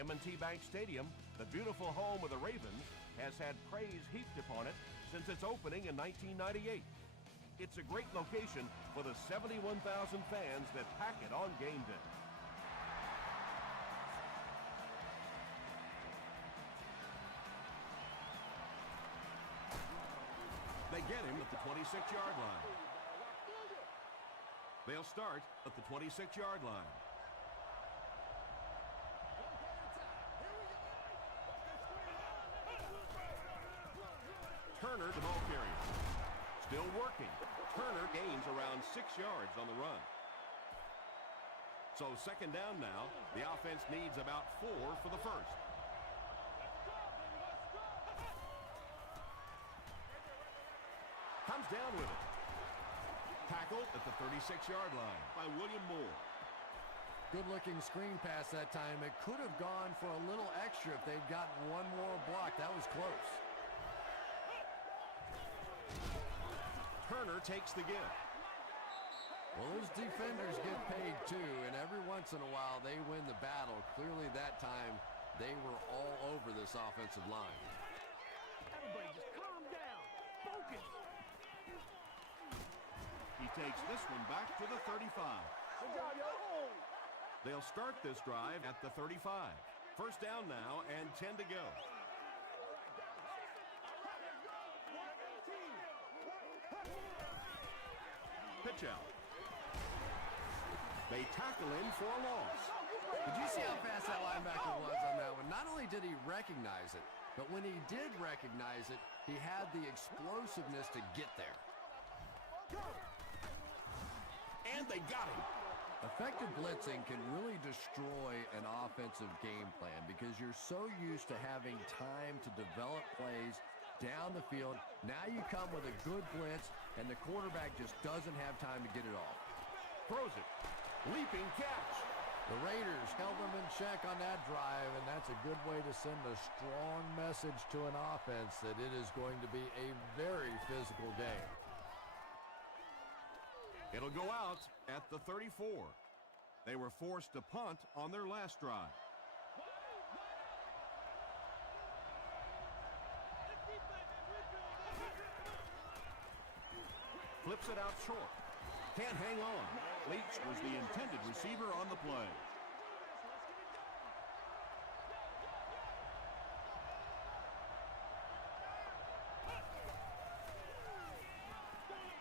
M&T Bank Stadium, the beautiful home of the Ravens, has had praise heaped upon it since its opening in 1998. It's a great location for the 71,000 fans that pack it on game day. They get him at the 26-yard line. They'll start at the 26-yard line. Turner, the ball carrier. Still working. Turner gains around 6 yards on the run. So second down now. The offense needs about 4 for the first. Comes down with it. Tackled at the 36-yard line by William Moore. Good-looking screen pass that time. It could have gone for a little extra if they'd gotten one more block. That was close. Turner takes the give. Well, those defenders get paid too, and every once in a while they win the battle. Clearly that time they were all over this offensive line. Everybody just calm down. Focus. He takes this one back to the 35. Good job, yo. They'll start this drive at the 35. First down now and 10 to go. Pitch out. They tackle him for a loss. Did you see how fast that linebacker was on that one? Not only did he recognize it, but when he did recognize it, he had the explosiveness to get there. And they got him. Effective blitzing can really destroy an offensive game plan because you're so used to having time to develop plays down the field. Now you come with a good blitz, and the quarterback just doesn't have time to get it off. Throws it. Leaping catch. The Raiders held them in check on that drive, and that's a good way to send a strong message to an offense that it is going to be a very physical game. It'll go out at the 34. They were forced to punt on their last drive. Flips it out short. Can't hang on. Leach was the intended receiver on the play.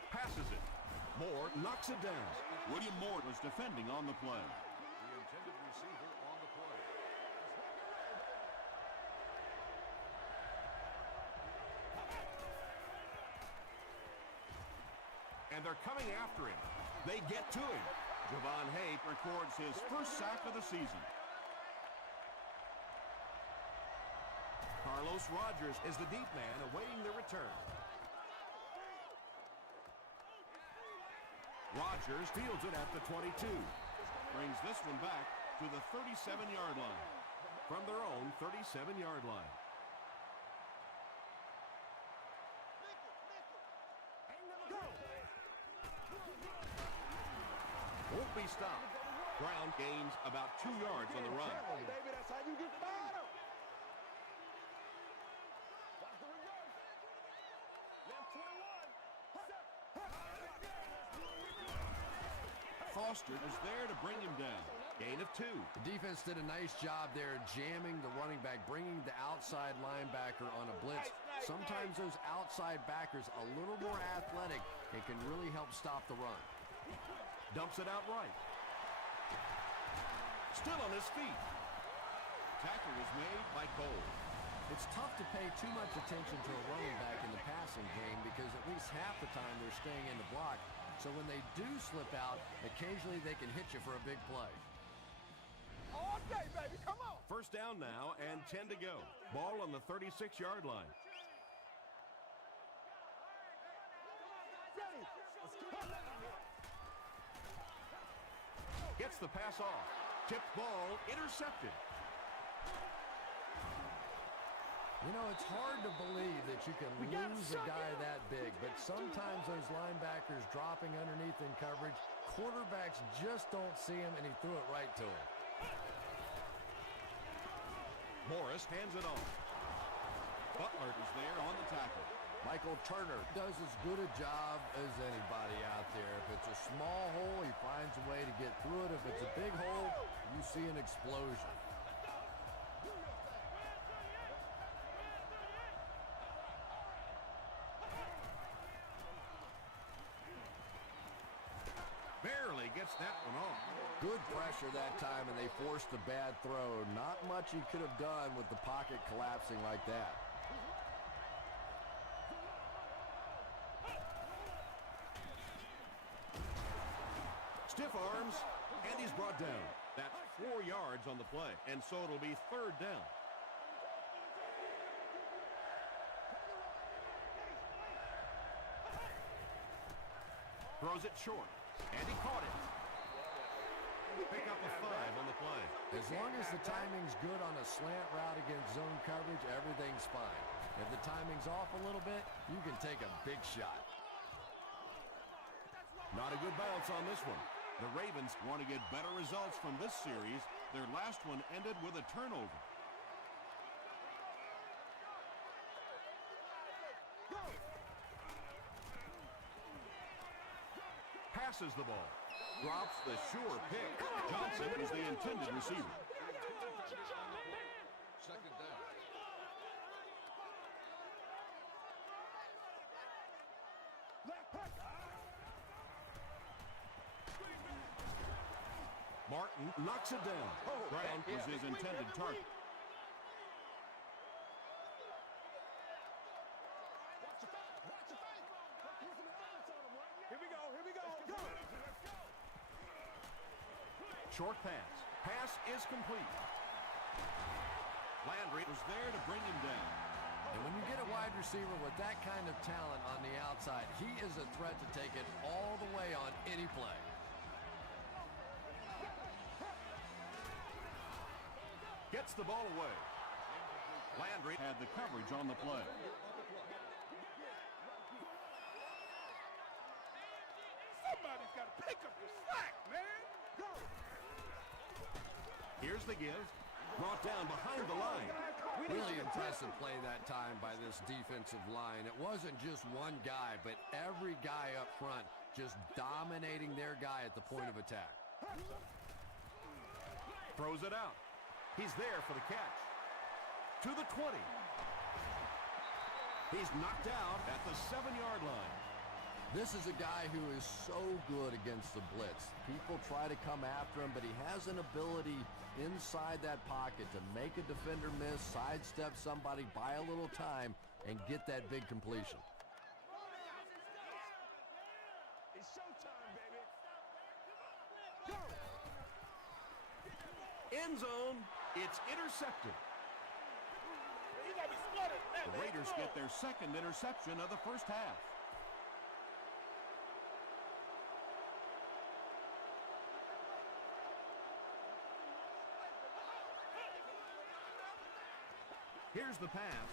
Passes it. Moore knocks it down. William Moore was defending on the play. The intended receiver on the play. And they're coming after him. They get to him. Javon Hay records his first sack of the season. Carlos Rogers is the deep man awaiting the return. Rogers fields it at the 22. Brings this one back to the 37-yard line. From their own 37-yard line. Won't be stopped. Brown gains about 2 yards on the run. Baby, that's how you get fired up. Foster is there to bring him down. Gain of 2. The defense did a nice job there jamming the running back, bringing the outside linebacker on a blitz. Sometimes those outside backers a little more athletic and can really help stop the run. Dumps it out right. Still on his feet. Tackle was made by Cole. It's tough to pay too much attention to a running back in the passing game because at least half the time they're staying in the block. So when they do slip out, occasionally they can hit you for a big play. All day, baby, come on. First down now and 10 to go. Ball on the 36-yard line. Gets the pass off. Tipped ball, intercepted. You know, it's hard to believe that you can lose a guy that big, but sometimes those linebackers dropping underneath in coverage, quarterbacks just don't see him, and he threw it right to him. Morris hands it off. Butler is there on the tackle. Michael Turner does as good a job as anybody out there. If it's a small hole, he finds a way to get through it. If it's a big hole, you see an explosion. Barely gets that one off. Good pressure that time, and they forced a bad throw. Not much he could have done with the pocket collapsing like that. Stiff arms, and he's brought down. That's 4 yards on the play, and so it'll be 3rd down. Throws it short, and he caught it. Pick up a 5 on the play. As long as the timing's good on a slant route against zone coverage, everything's fine. If the timing's off a little bit, you can take a big shot. Not a good bounce on this one. The Ravens want to get better results from this series. Their last one ended with a turnover. Passes the ball. Drops the sure pick. Johnson is the intended receiver. 2nd down. Martin knocks it down. Brown was his intended target. Short pass. Pass is complete. Landry was there to bring him down. And when you get a wide receiver with that kind of talent on the outside, he is a threat to take it all the way on any play. Gets the ball away. Landry had the coverage on the play. Somebody's got to pick up the slack, man. Go. Here's the give. Brought down behind the line. Really impressive play that time by this defensive line. It wasn't just one guy, but every guy up front just dominating their guy at the point of attack. Throws it out. He's there for the catch. To the 20. He's knocked out at the 7-yard line. This is a guy who is so good against the blitz. People try to come after him, but he has an ability inside that pocket to make a defender miss, sidestep somebody, buy a little time, and get that big completion. It's showtime, baby. Go. End zone. It's intercepted. You got to be smarter than that, The man. Raiders Come get on. their second interception of the first half. Here's the pass.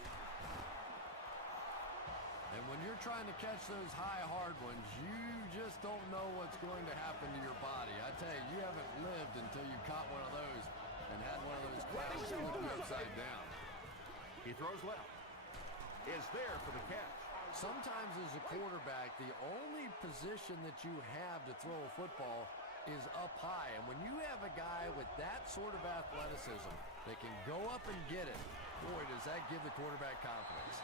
And when you're trying to catch those high, hard ones, you just don't know what's going to happen to your body. I tell you, you haven't lived until you caught one of those and had one of those clouds flip you upside down. He throws left. Is there for the catch. Sometimes as a quarterback, the only position that you have to throw a football is up high. And when you have a guy with that sort of athleticism that can go up and get it, boy, does that give the quarterback confidence.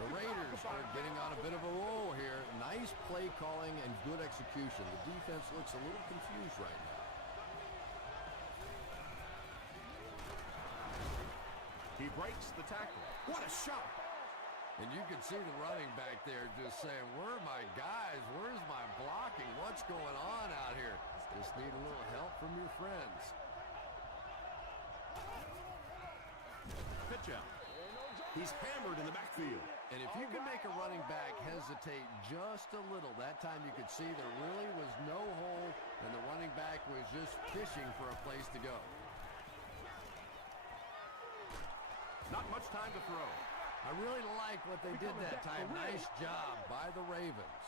The Raiders are getting on a bit of a roll here. Nice play calling and good execution. The defense looks a little confused right now. He breaks the tackle. What a shot. And you can see the running back there just saying, where are my guys? Where's my blocking? What's going on out here? Just need a little help from your friends. Pitch out. He's hammered in the backfield. And if you can make a running back hesitate just a little, that time you could see there really was no hole and the running back was just fishing for a place to go. Not much time to throw. I really like what they did that time. Nice job by the Ravens.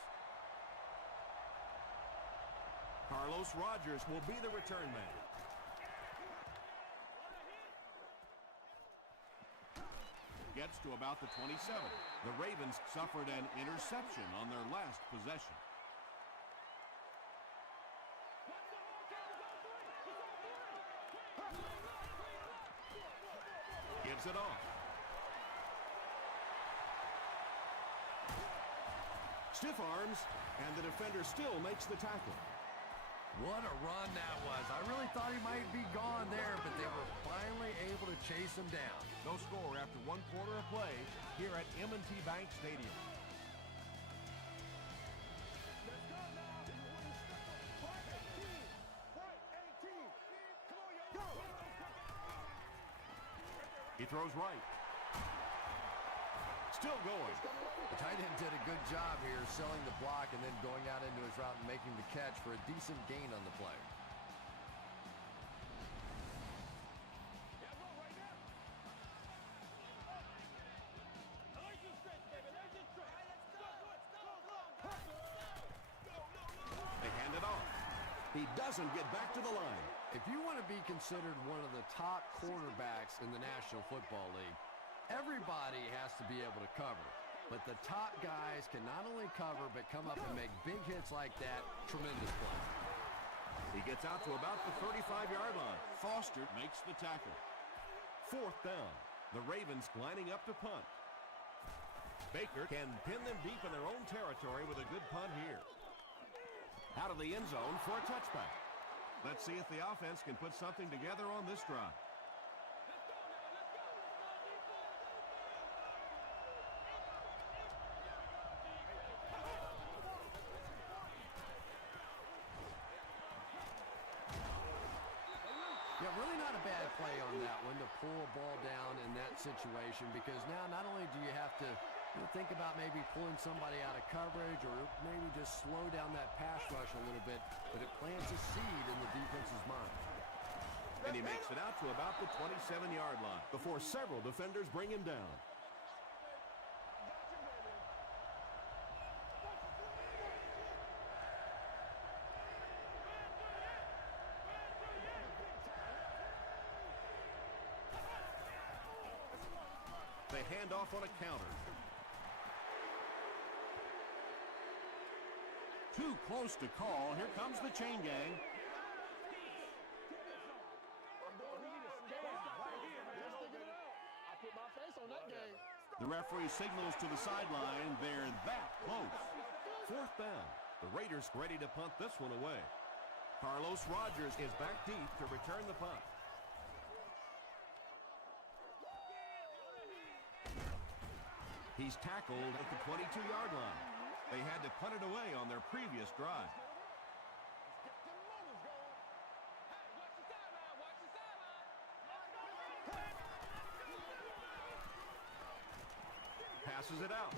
Carlos Rogers will be the return man. gets to about the 27. The Ravens suffered an interception on their last possession. Gives it off. Stiff arms, and the defender still makes the tackle. What a run that was. I really thought he might be gone there, but they were finally able to chase him down. No score after 1 quarter of play here at M&T Bank Stadium. He throws right. Still going. The tight end did a good job here selling the block and then going out into his route and making the catch for a decent gain on the play. They hand it off. He doesn't get back to the line. If you want to be considered one of the top quarterbacks in the National Football League, everybody has to be able to cover. But the top guys can not only cover, but come up and make big hits like that. Tremendous play. He gets out to about the 35-yard line. Foster makes the tackle. 4th down. The Ravens lining up to punt. Baker can pin them deep in their own territory with a good punt here. Out of the end zone for a touchback. Let's see if the offense can put something together on this drive. Yeah, really not a bad play on that one to pull a ball down in that situation, because now not only do you have to think about maybe pulling somebody out of coverage or maybe just slow down that pass rush a little bit, but it plants a seed in the defense's mind. And he makes it out to about the 27-yard line before several defenders bring him down. They hand off on a counter. Too close to call. Here comes the chain gang. The referee signals to the sideline. They're that close. 4th down. The Raiders ready to punt this one away. Carlos Rogers is back deep to return the punt. He's tackled at the 22-yard line. They had to punt it away on their previous drive. Passes it out.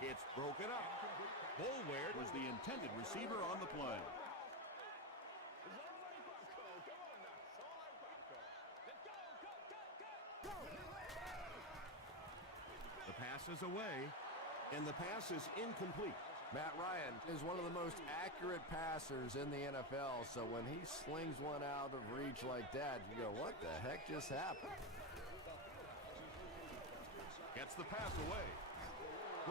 It's broken up. Boulware was the intended receiver on the play. The pass is away, and the pass is incomplete. Matt Ryan is one of the most accurate passers in the NFL, so when he slings one out of reach like that, you go, what the heck just happened? Gets the pass away.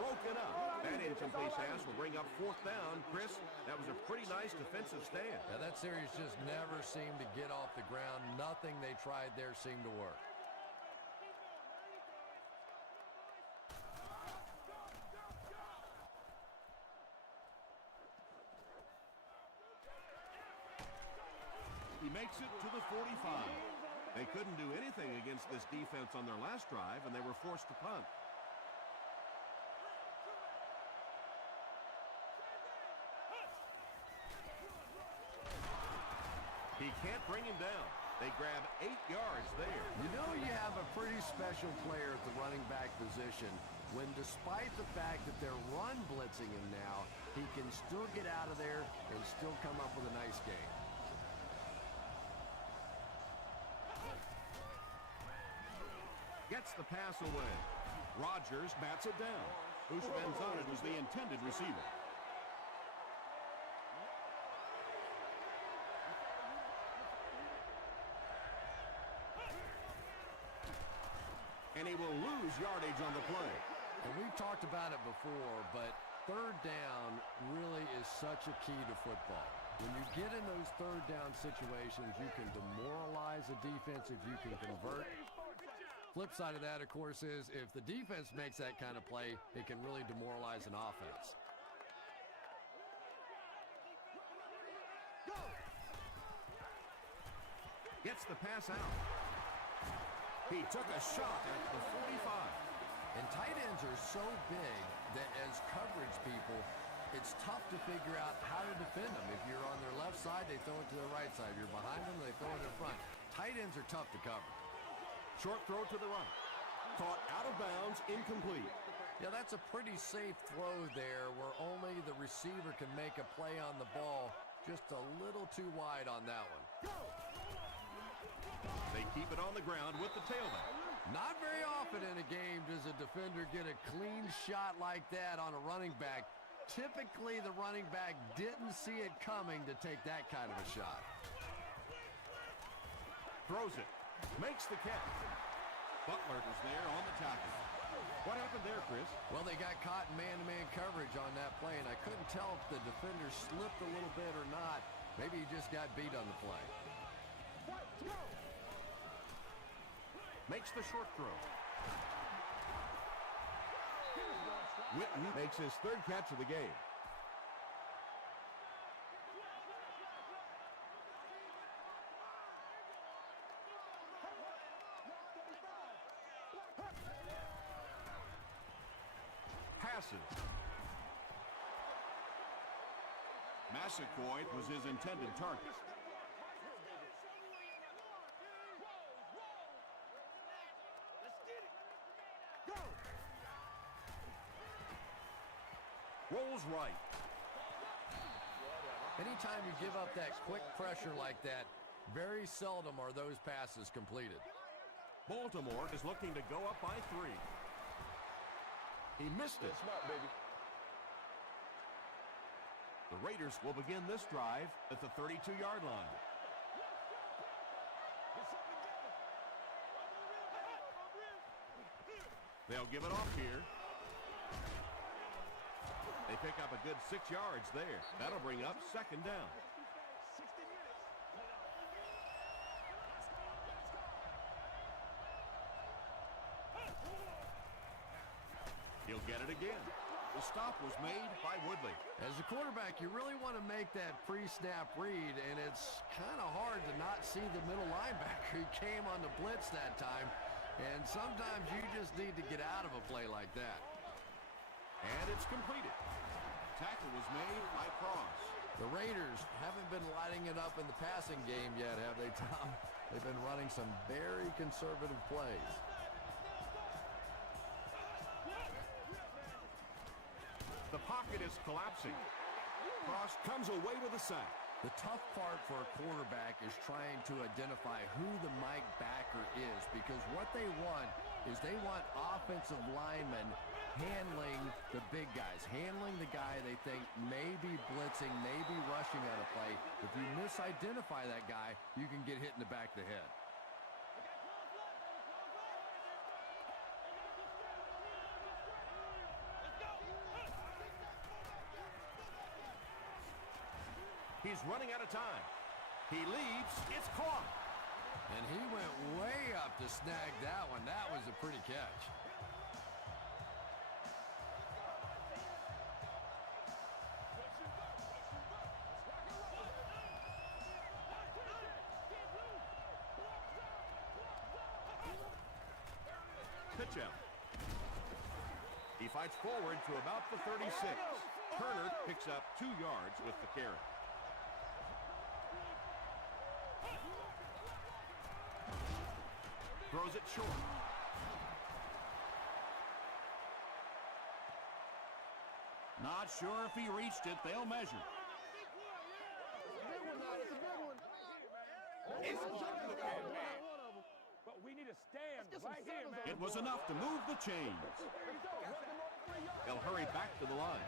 Broken up. That incomplete pass will bring up 4th down. Chris, that was a pretty nice defensive stand. Yeah, that series just never seemed to get off the ground. Nothing they tried there seemed to work. He makes it to the 45. They couldn't do anything against this defense on their last drive, and they were forced to punt. He can't bring him down. They grab 8 yards there. You know you have a pretty special player at the running back position when, despite the fact that they're run blitzing him now, he can still get out of there and still come up with a nice game. Gets the pass away. Rogers bats it down. Bush Van Zandt was the intended receiver. And he will lose yardage on the play. And we've talked about it before, but third down really is such a key to football. When you get in those third down situations, you can demoralize a defense if you can convert. Flip side of that, of course, is if the defense makes that kind of play, it can really demoralize an offense. Gets the pass out. He took a shot at the 45. And tight ends are so big that as coverage people, it's tough to figure out how to defend them. If you're on their left side, they throw it to the right side. If you're behind them, they throw it in front. Tight ends are tough to cover. Short throw to the right. Caught out of bounds, incomplete. Yeah, that's a pretty safe throw there where only the receiver can make a play on the ball. Just a little too wide on that one. They keep it on the ground with the tailback. Not very often in a game does a defender get a clean shot like that on a running back. Typically, the running back didn't see it coming to take that kind of a shot. Throws it. Makes the catch. Butler was there on the tackle. What happened there, Chris? Well, they got caught in man-to-man coverage on that play, and I couldn't tell if the defender slipped a little bit or not. Maybe he just got beat on the play. Makes the short throw. Witten makes his third catch of the game. Passes. Massaquoi was his intended target. Rolls right. Anytime you give up that quick pressure like that, very seldom are those passes completed. Baltimore is looking to go up by 3. He missed it. Smart, baby. The Raiders will begin this drive at the 32-yard line. They'll give it off here. They pick up a good 6 yards there. That'll bring up second down. He'll get it again. The stop was made by Woodley. As a quarterback, you really want to make that pre-snap read, and it's kind of hard to not see the middle linebacker. He came on the blitz that time, and sometimes you just need to get out of a play like that. And it's completed. Tackle was made by Cross. The Raiders haven't been lighting it up in the passing game yet, have they, Tom? They've been running some very conservative plays. The pocket is collapsing. Cross comes away with a sack. The tough part for a quarterback is trying to identify who the Mike backer is, because what they want is they want offensive linemen handling the big guys, handling the guy they think may be blitzing, may be rushing on a play. If you misidentify that guy, you can get hit in the back of the head. He's running out of time. He leaps. It's caught. And he went way up to snag that one. That was a pretty catch. Pitch out. He fights forward to about the 36. Turner picks up 2 yards with the carry. Throws it short. Not sure if he reached it. They'll measure. But we need to stand right here, man. It was enough to move the chains. They'll hurry back to the line.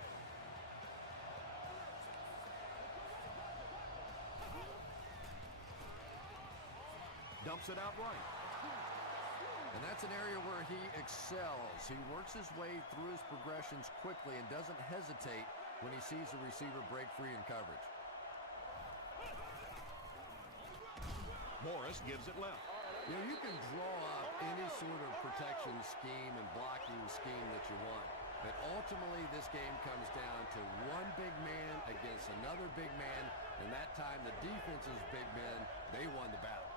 Dumps it out right. And that's an area where he excels. He works his way through his progressions quickly and doesn't hesitate when he sees the receiver break free in coverage. Morris gives it left. You know, you can draw up any sort of protection scheme and blocking scheme that you want. But ultimately, this game comes down to one big man against another big man. And that time, the defense's big men, they won the battle.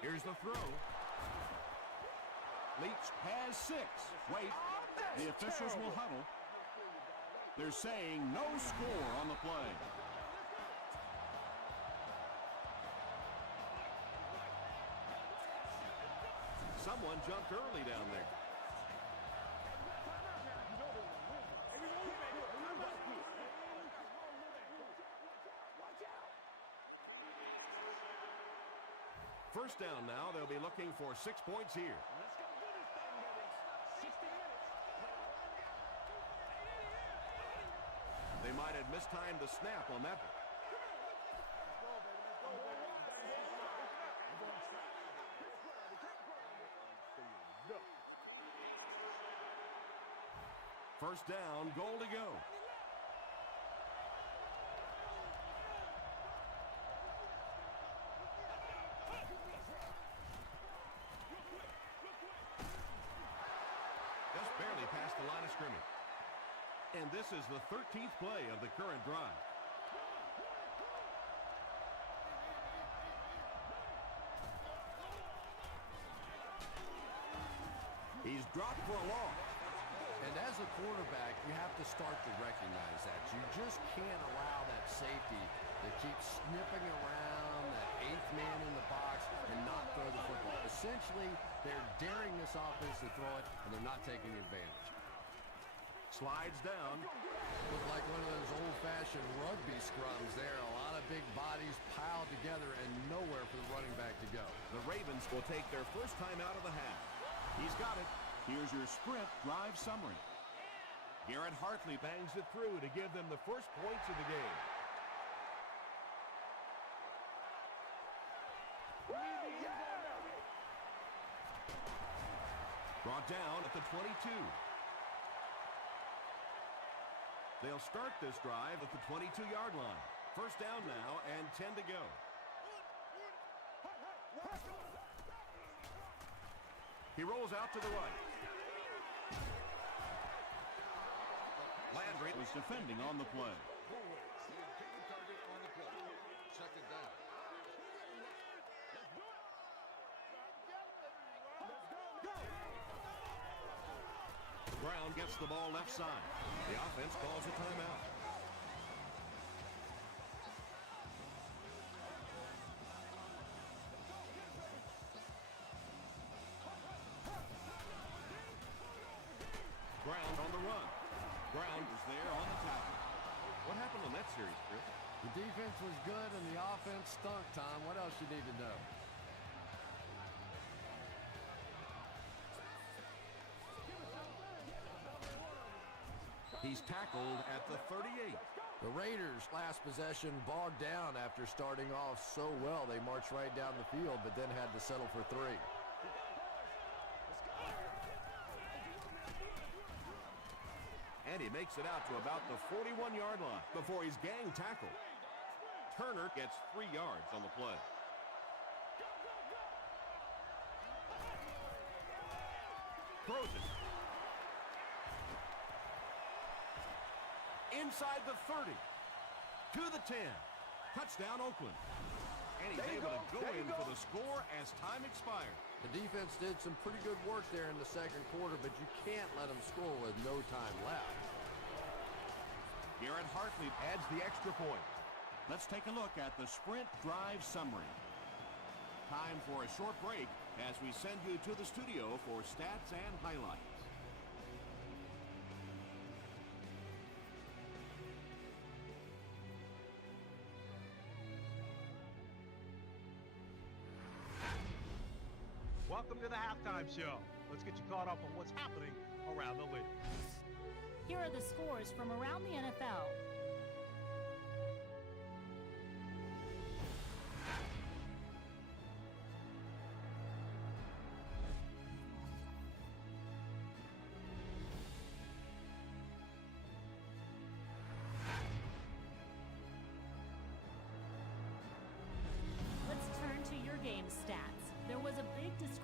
Here's the throw. Leach has 6. Wait. The officials will huddle. They're saying no score on the play. Someone jumped early down there. First down now. They'll be looking for 6 points here. They might have mistimed the snap on that. First down, goal to go. Just barely past the line of scrimmage. And this is the 13th play of the current drive. He's dropped for a loss. And as a quarterback, you have to start to recognize that. You just can't allow that safety to keep snipping around that 8th man in the box and not throw the football. Essentially, they're daring this offense to throw it, and they're not taking advantage. Slides down. Looked like one of those old-fashioned rugby scrums there. A lot of big bodies piled together and nowhere for the running back to go. The Ravens will take their first time out of the half. He's got it. Here's your sprint drive summary. Garrett Hartley bangs it through to give them the first points of the game. Brought down at the 22. They'll start this drive at the 22-yard line. First down now and 10 to go. He rolls out to the right. Landry was defending on the play. Brown gets the ball left side. The offense calls a timeout. Brown on the run. Brown is there on the tackle. What happened on that series, Chris? The defense was good and the offense stunk, Tom. What else you need to know? He's tackled at the 38. The Raiders' last possession bogged down after starting off so well. They marched right down the field, but then had to settle for 3. And he makes it out to about the 41-yard line before he's gang tackled. Turner gets 3 yards on the play. Throws it. Inside the 30. To the 10. Touchdown, Oakland. And he's able to go in for the score as time expired. The defense did some pretty good work there in the second quarter, but you can't let them score with no time left. Garrett Hartley adds the extra point. Let's take a look at the sprint drive summary. Time for a short break as we send you to the studio for stats and highlights. Welcome to the halftime show. Let's get you caught up on what's happening around the league. Here are the scores from around the NFL.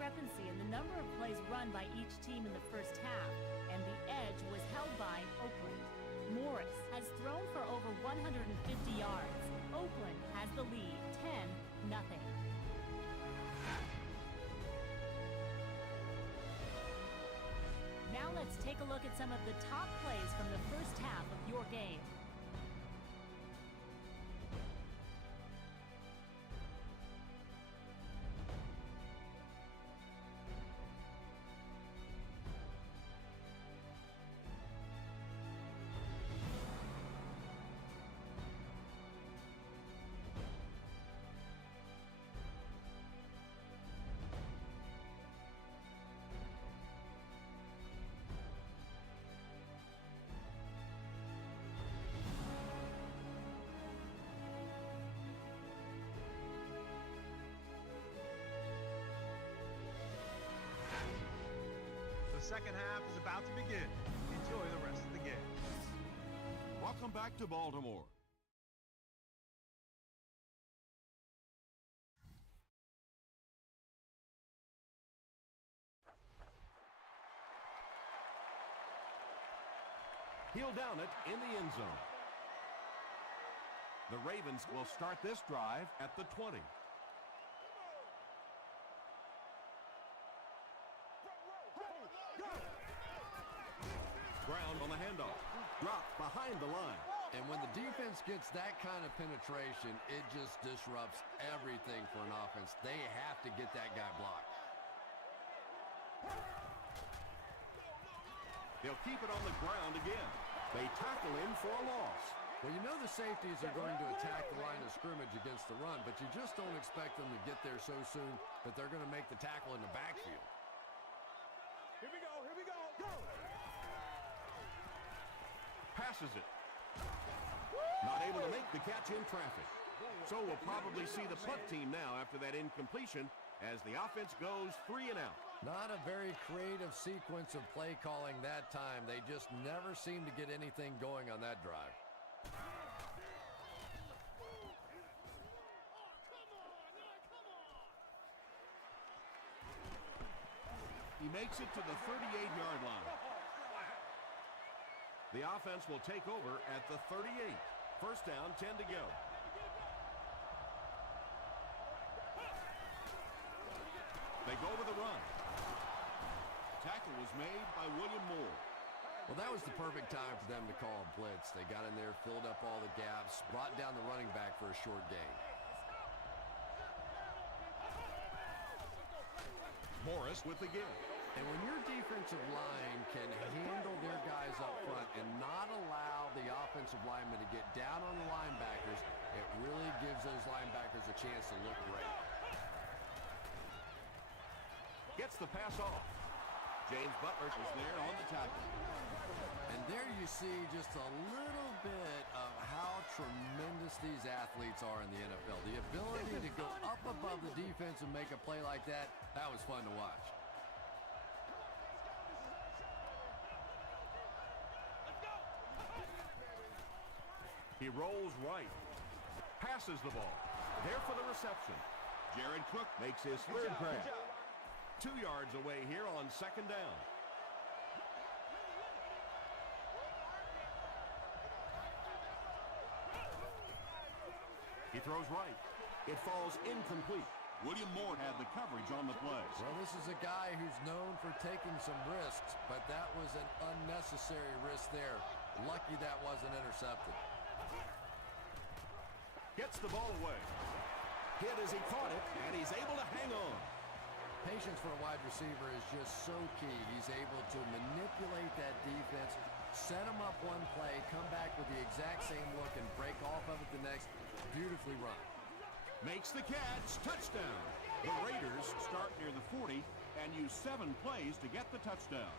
discrepancy in the number of plays run by each team in the first half, and the edge was held by Oakland. Morris has thrown for over 150 yards. Oakland has the lead, 10-0. Now let's take a look at some of the top plays from the first half of your game. The second half is about to begin. Enjoy the rest of the game. Welcome back to Baltimore. He'll down it in the end zone. The Ravens will start this drive at the 20. Ground on the handoff. Drop behind the line. And when the defense gets that kind of penetration, it just disrupts everything for an offense. They have to get that guy blocked. They'll keep it on the ground again. They tackle him for a loss. Well, you know the safeties are going to attack the line of scrimmage against the run, but you just don't expect them to get there so soon that they're going to make the tackle in the backfield. Here we go, go! Passes it. Not able to make the catch in traffic. So we'll probably see the punt team now after that incompletion as the offense goes 3 and out. Not a very creative sequence of play calling that time. They just never seem to get anything going on that drive. He makes it to the 38-yard line. The offense will take over at the 38. First down, 10 to go. They go with a run. Tackle was made by William Moore. Well, that was the perfect time for them to call a blitz. They got in there, filled up all the gaps, brought down the running back for a short gain. Morris with the give. And when your defensive line can handle their guys up front and not allow the offensive linemen to get down on the linebackers, it really gives those linebackers a chance to look great. Gets the pass off. James Butler is there on the tackle. And there you see just a little bit of how tremendous these athletes are in the NFL. The ability to go up above the defense and make a play like that, that was fun to watch. He rolls right. Passes the ball. There for the reception. Jared Cook makes his third grab. 2 yards away here on second down. He throws right. It falls incomplete. William Moore had the coverage on the play. Well, this is a guy who's known for taking some risks, but that was an unnecessary risk there. Lucky that wasn't intercepted. Gets the ball away. Hit as he caught it, and he's able to hang on. Patience for a wide receiver is just so key. He's able to manipulate that defense, set him up one play, come back with the exact same look, and break off of it the next. Beautifully run. Makes the catch. Touchdown. The Raiders start near the 40 and use 7 plays to get the touchdown.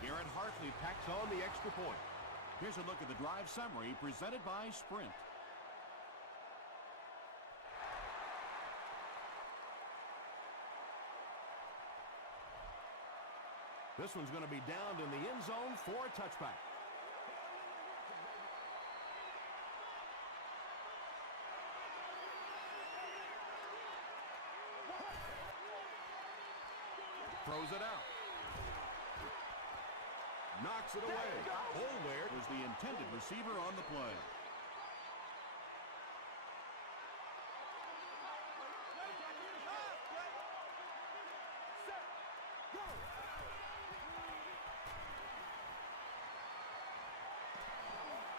Garrett Hartley packs on the extra point. Here's a look at the drive summary presented by Sprint. This one's going to be downed in the end zone for a touchback. Throws it out. Knocks it away. Boulware was the intended receiver on the play.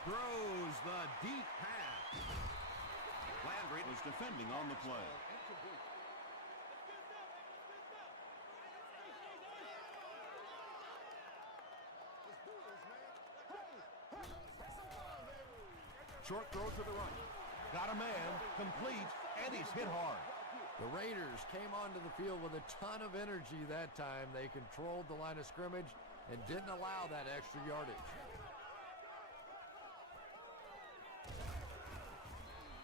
Throws the deep pass. Landry was defending on the play. Short throw to the right. Got a man, complete, and he's hit hard. The Raiders came onto the field with a ton of energy that time. They controlled the line of scrimmage and didn't allow that extra yardage.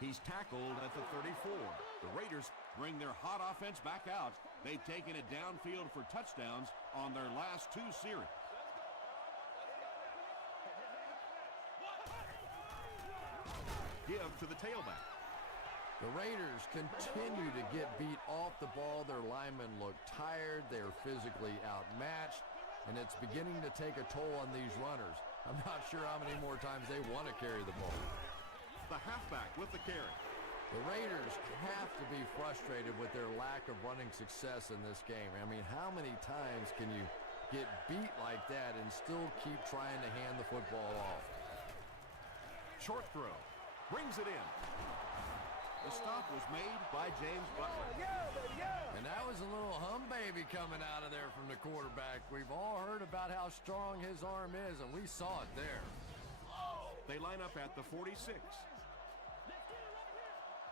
He's tackled at the 34. The Raiders bring their hot offense back out. They've taken it downfield for touchdowns on their last 2 series. Give to the tailback. The Raiders continue to get beat off the ball. Their linemen look tired. They're physically outmatched, and it's beginning to take a toll on these runners. I'm not sure how many more times they want to carry the ball. The halfback with the carry. The Raiders have to be frustrated with their lack of running success in this game. I mean, how many times can you get beat like that and still keep trying to hand the football off? Short throw. Brings it in. The stop was made by James Butler. And that was a little hum baby coming out of there from the quarterback. We've all heard about how strong his arm is, and we saw it there. They line up at the 46.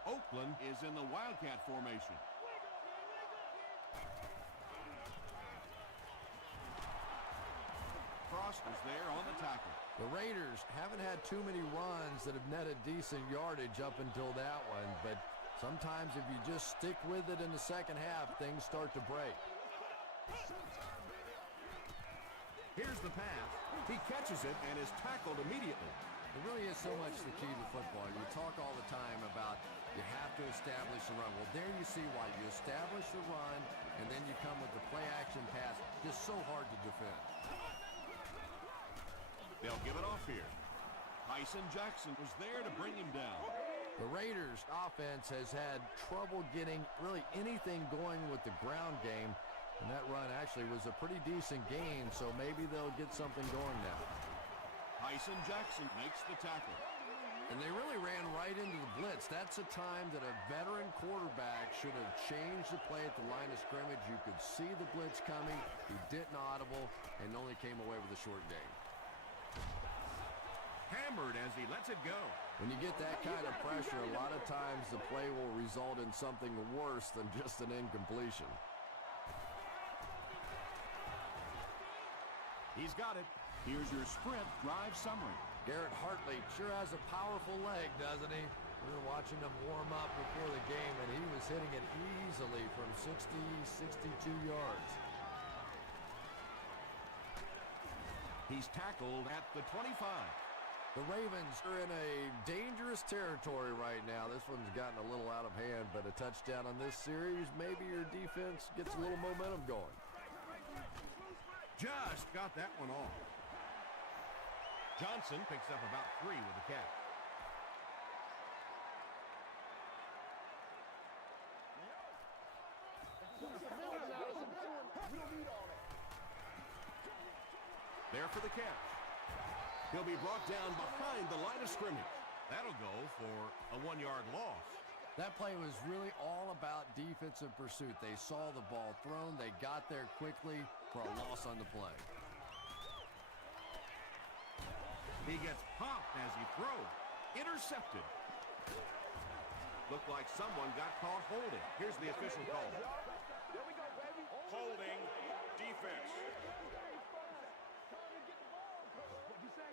Oakland is in the Wildcat formation. Frost is there on the tackle. The Raiders haven't had too many runs that have netted decent yardage up until that one, but sometimes if you just stick with it in the second half, things start to break. Here's the pass. He catches it and is tackled immediately. It really is so much the key to football. You talk all the time about you have to establish the run. Well, there you see why. You establish the run, and then you come with the play-action pass. Just so hard to defend. They'll give it off here. Tyson Jackson was there to bring him down. The Raiders' offense has had trouble getting really anything going with the ground game, and that run actually was a pretty decent gain, so maybe they'll get something going now. Tyson Jackson makes the tackle. And they really ran right into the blitz. That's a time that a veteran quarterback should have changed the play at the line of scrimmage. You could see the blitz coming. He didn't audible and only came away with a short gain. Hammered as he lets it go. When you get that kind of pressure, a lot of times the play will result in something worse than just an incompletion. He's got it. Here's your sprint drive summary. Garrett Hartley sure has a powerful leg, doesn't he? We were watching him warm up before the game, and he was hitting it easily from 60, 62 yards. He's tackled at the 25. The Ravens are in a dangerous territory right now. This one's gotten a little out of hand, but a touchdown on this series, maybe your defense gets a little momentum going. Just got that one off. Johnson picks up about 3 with the catch. There for the catch. He'll be brought down behind the line of scrimmage. That'll go for a 1-yard loss. That play was really all about defensive pursuit. They saw the ball thrown. They got there quickly for a loss on the play. He gets popped as he throws. Intercepted. Looked like someone got caught holding. Here's the official call. Holding defense.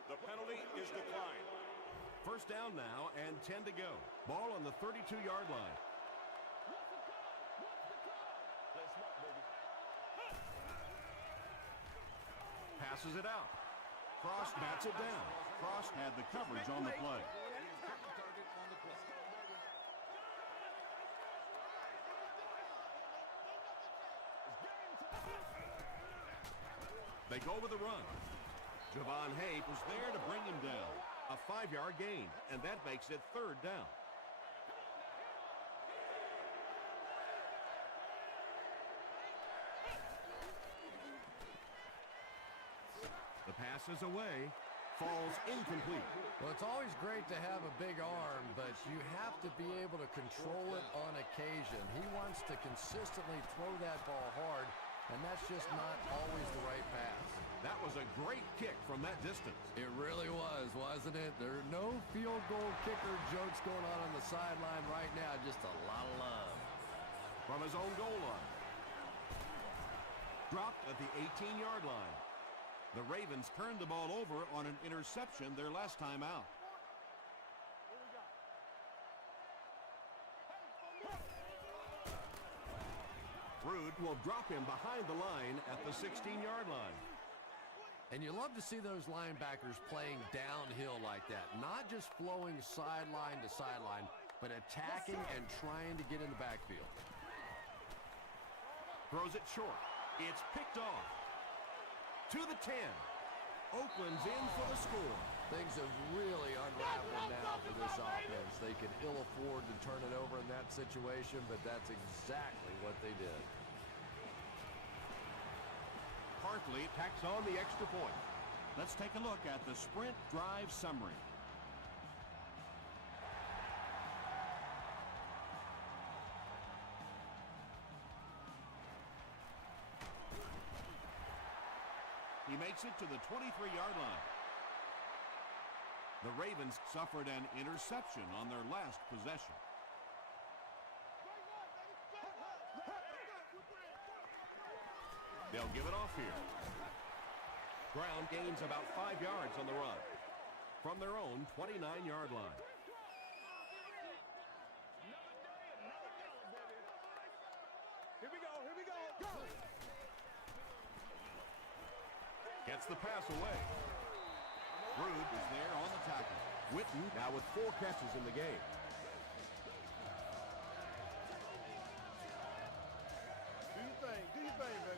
The penalty is declined. First down now and 10 to go. Ball on the 32-yard line. Passes it out. Frost bats it down. Frost had the coverage on the play. They go with a run. Javon Hay was there to bring him down. A 5-yard gain, and that makes it 3rd down. The pass is away. Falls incomplete. Well, it's always great to have a big arm, but you have to be able to control it on occasion. He wants to consistently throw that ball hard, and that's just not always the right pass. That was a great kick from that distance. It really was, wasn't it? There are no field goal kicker jokes going on the sideline right now. Just a lot of love. From his own goal line. Dropped at the 18-yard line. The Ravens turned the ball over on an interception their last time out. Rude will drop him behind the line at the 16-yard line. And you love to see those linebackers playing downhill like that. Not just flowing sideline to sideline, but attacking and trying to get in the backfield. Throws it short. It's picked off. To the 10. Oakland's in for the score. Things have really unraveled now for this offense. They could ill afford to turn it over in that situation, but that's exactly what they did. Hartley tacks on the extra point. Let's take a look at the sprint drive summary. He makes it to the 23-yard line. The Ravens suffered an interception on their last possession. They'll give it off here. Brown gains about 5 yards on the run from their own 29-yard line. Here we go, here we go. Gets the pass away. Rude is there on the tackle. Witten now with 4 catches in the game. Do your thing, baby.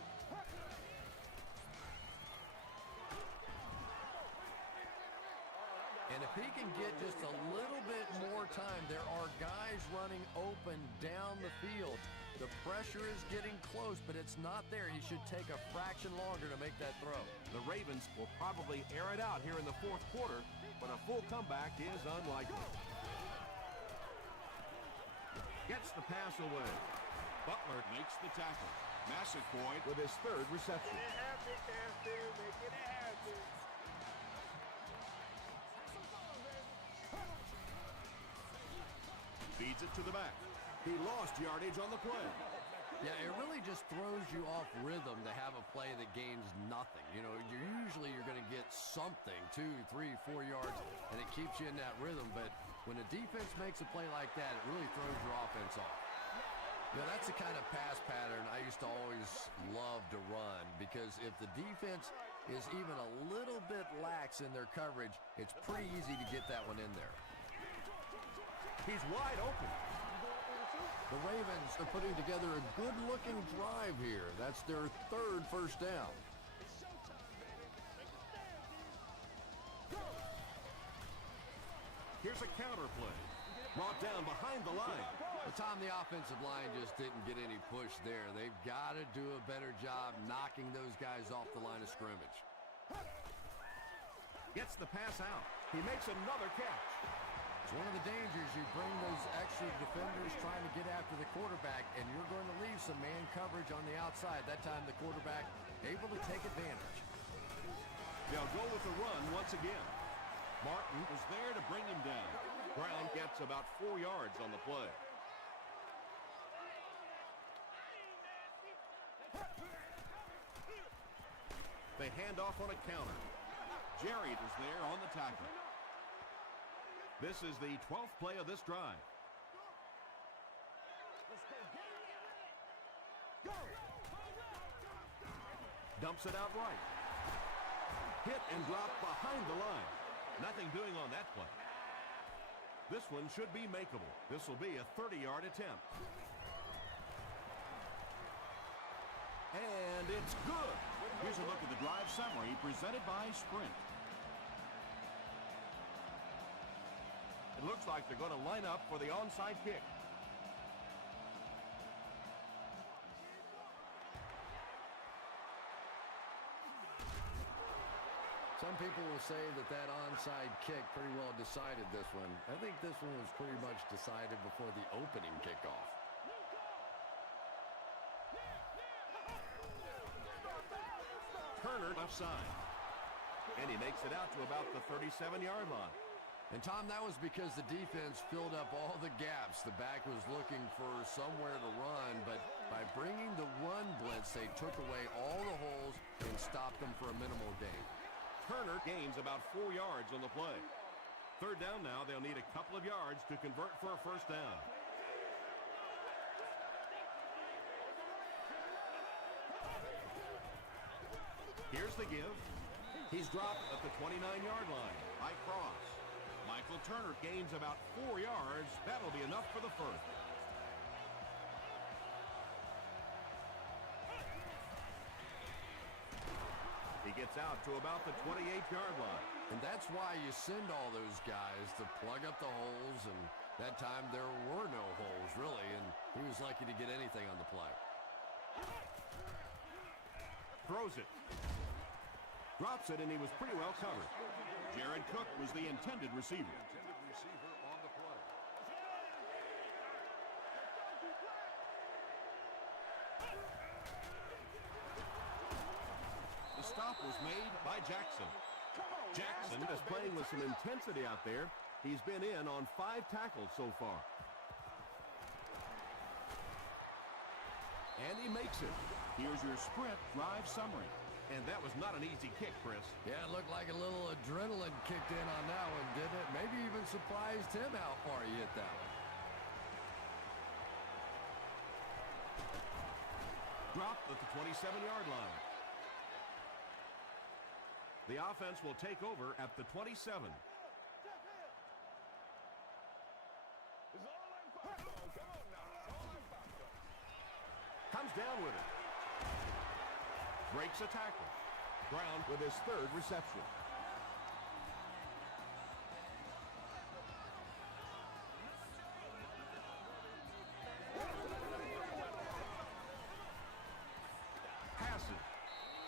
And if he can get just a little bit more time, there are guys running open down the field. The pressure is getting close, but it's not there. He should take a fraction longer to make that throw. The Ravens will probably air it out here in the 4th quarter, but a full comeback is unlikely. Gets the pass away. Butler makes the tackle. Massaquoi with his 3rd reception. Feeds it to the back. He lost yardage on the play. Yeah, it really just throws you off rhythm to have a play that gains nothing. You know, you're going to get something, 2, 3, 4 yards, and it keeps you in that rhythm. But when a defense makes a play like that, it really throws your offense off. You know, that's the kind of pass pattern I used to always love to run, because if the defense is even a little bit lax in their coverage, it's pretty easy to get that one in there. He's wide open. The Ravens are putting together a good-looking drive here. That's their 3rd first down. Here's a counter play. Brought down behind the line. But Tom, the offensive line just didn't get any push there. They've got to do a better job knocking those guys off the line of scrimmage. Gets the pass out. He makes another catch. It's one of the dangers. You bring those extra defenders trying to get after the quarterback, and you're going to leave some man coverage on the outside. That time the quarterback able to take advantage. They'll go with the run once again. Martin is there to bring him down. Brown gets about 4 yards on the play. They hand off on a counter. Jerry is there on the tackle. This is the 12th play of this drive. Dumps it out right. Hit and drop behind the line. Nothing doing on that play. This one should be makeable. This will be a 30-yard attempt. And it's good. Here's a look at the drive summary presented by Sprint. It looks like they're going to line up for the onside kick. Some people will say that onside kick pretty well decided this one. I think this one was pretty much decided before the opening kickoff. Turner left side. And he makes it out to about the 37-yard line. And, Tom, that was because the defense filled up all the gaps. The back was looking for somewhere to run, but by bringing the run blitz, they took away all the holes and stopped them for a minimal gain. Turner gains about 4 yards on the play. Third down now, they'll need a couple of yards to convert for a first down. Here's the give. He's dropped at the 29-yard line. High cross. Michael Turner gains about 4 yards. That'll be enough for the first. He gets out to about the 28-yard line. And that's why you send all those guys to plug up the holes, and that time there were no holes, really, and he was lucky to get anything on the play. Throws it. Drops it, and he was pretty well covered. Jared Cook was the intended receiver. The stop was made by Jackson. Jackson is playing with some intensity out there. He's been in on 5 tackles so far. And he makes it. Here's your Sprint drive summary. And that was not an easy kick, Chris. Yeah, it looked like a little adrenaline kicked in on that one, didn't it? Maybe even surprised him how far he hit that one. Dropped at the 27-yard line. The offense will take over at the 27. Comes down with it. Breaks a tackle. Brown with his 3rd reception. Passes.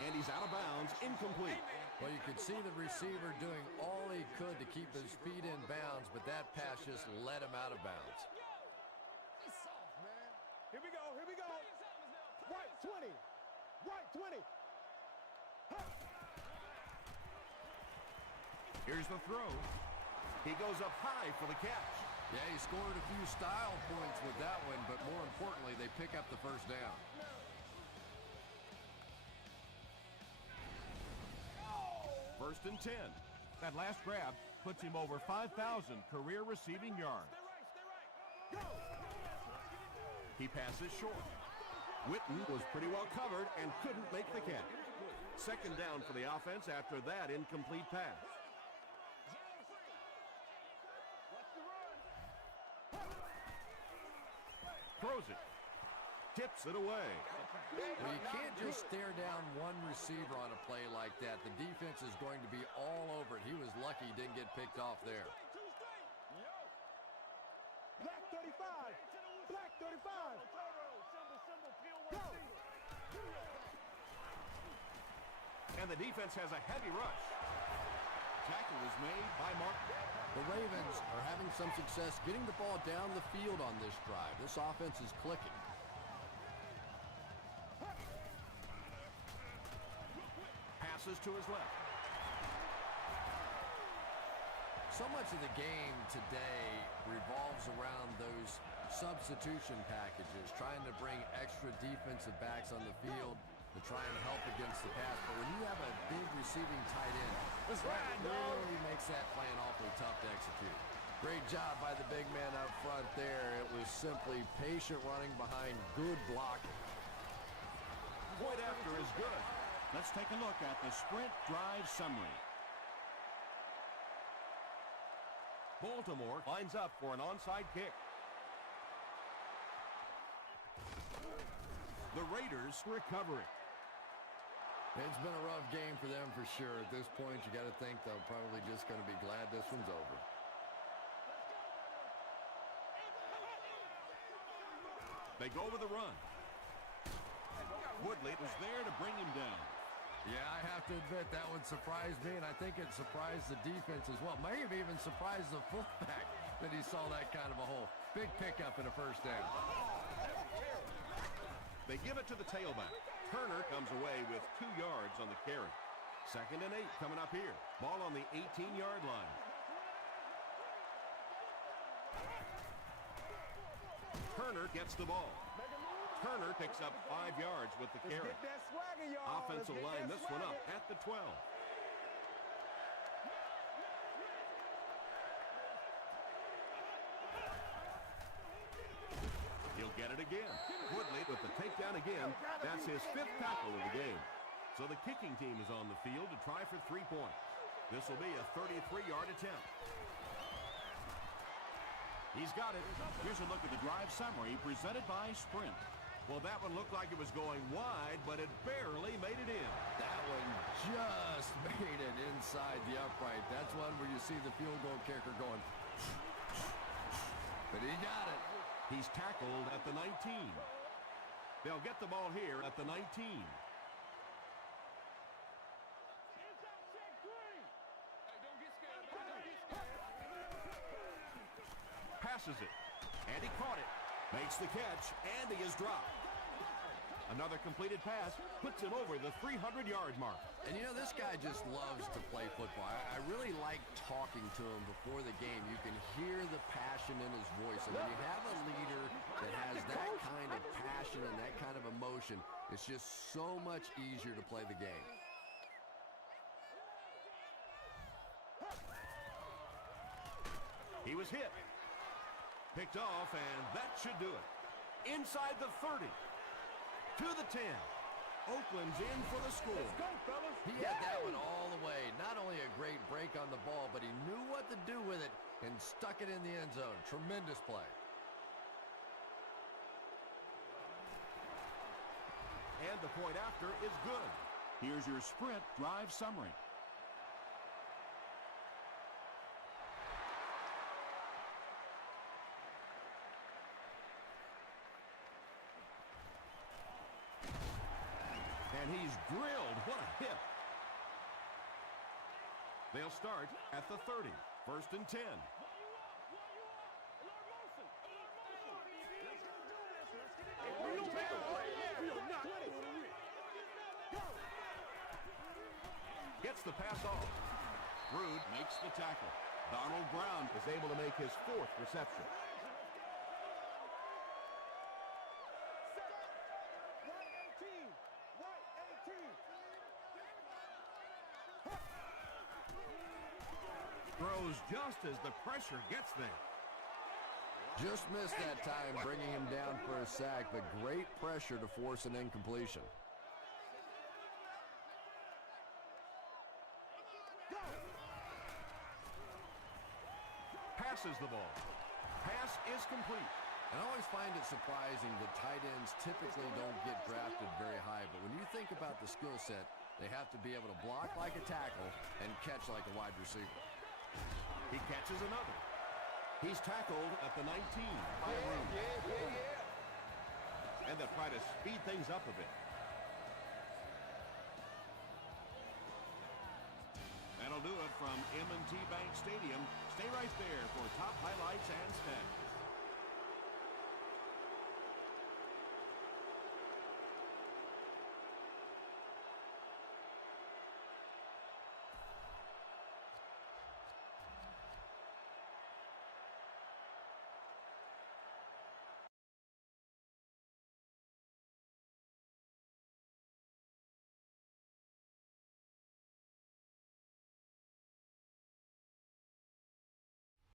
And he's out of bounds, incomplete. Well, you could see the receiver doing all he could to keep his feet in bounds, but that pass just let him out of bounds. Here we go, here we go. Right 20. Right 20. Here's the throw. He goes up high for the catch. Yeah, he scored a few style points with that one, but more importantly, they pick up the first down. First and 10. That last grab puts him over 5,000 career receiving yards. He passes short. Witten was pretty well covered and couldn't make the catch. Second down for the offense after that incomplete pass. Throws it. Tips it away. Well, you can't just stare down one receiver on a play like that. The defense is going to be all over it. He was lucky he didn't get picked off there. Black 35. Black 35. Go. And the defense has a heavy rush. Tackle was made by Martin. The Ravens are having some success getting the ball down the field on this drive. This offense is clicking. Passes to his left. So much of the game today revolves around those substitution packages, trying to bring extra defensive backs on the field to try and help against the pass. But when you have a big receiving tight end, that really makes that play awfully tough to execute. Great job by the big man up front there. It was simply patient running behind good blocking. Point after is good. Let's take a look at the Sprint drive summary. Baltimore lines up for an onside kick. The Raiders recovering. It's been a rough game for them for sure. At this point, you got to think they're probably just going to be glad this one's over. They go with the run. Woodley was there to bring him down. Yeah, I have to admit that one surprised me, and I think it surprised the defense as well. May have even surprised the fullback that he saw that kind of a hole. Big pickup in a first down. They give it to the tailback. Turner comes away with 2 yards on the carry. 2nd and 8 coming up here. Ball on the 18-yard line. Turner gets the ball. Turner picks up 5 yards with the carry. Get that swagger, y'all. Offensive line this one up at the 12. He'll get it again. Woodley with the takedown again. That's his 5th tackle of the game. So the kicking team is on the field to try for 3 points. This will be a 33-yard attempt. He's got it. Here's a look at the drive summary presented by Sprint. Well, that one looked like it was going wide, but it barely made it in. That one just made it inside the upright. That's one where you see the field goal kicker going. But he got it. He's tackled at the 19. They'll get the ball here at the 19. Passes it. And he caught it. Makes the catch, and he is dropped. Another completed pass puts him over the 300-yard mark. And you know, this guy just loves to play football. I really like talking to him before the game. You can hear the passion in his voice. And when you have a leader that has that kind of passion and that kind of emotion, it's just so much easier to play the game. He was hit. Picked off, and that should do it. Inside the 30. To the 10. Oakland's in for the score. Let's go, fellas. He had that one all the way. Not only a great break on the ball, but he knew what to do with it and stuck it in the end zone. Tremendous play. And the point after is good. Here's your Sprint drive summary. And he's drilled. What a hit. They'll start at the 30. 1st and 10. Gets the pass off. Rude makes the tackle. Donald Brown is able to make his 4th reception. Throws just as the pressure gets there. Just missed that time, bringing him down for a sack, but great pressure to force an incompletion. Passes the ball. Pass is complete. And I always find it surprising that tight ends typically don't get drafted very high, but when you think about the skill set, they have to be able to block like a tackle and catch like a wide receiver. He catches another. He's tackled at the 19 by Rude. And they'll try to speed things up a bit. That'll do it from M&T Bank Stadium. Stay right there for top highlights and stats.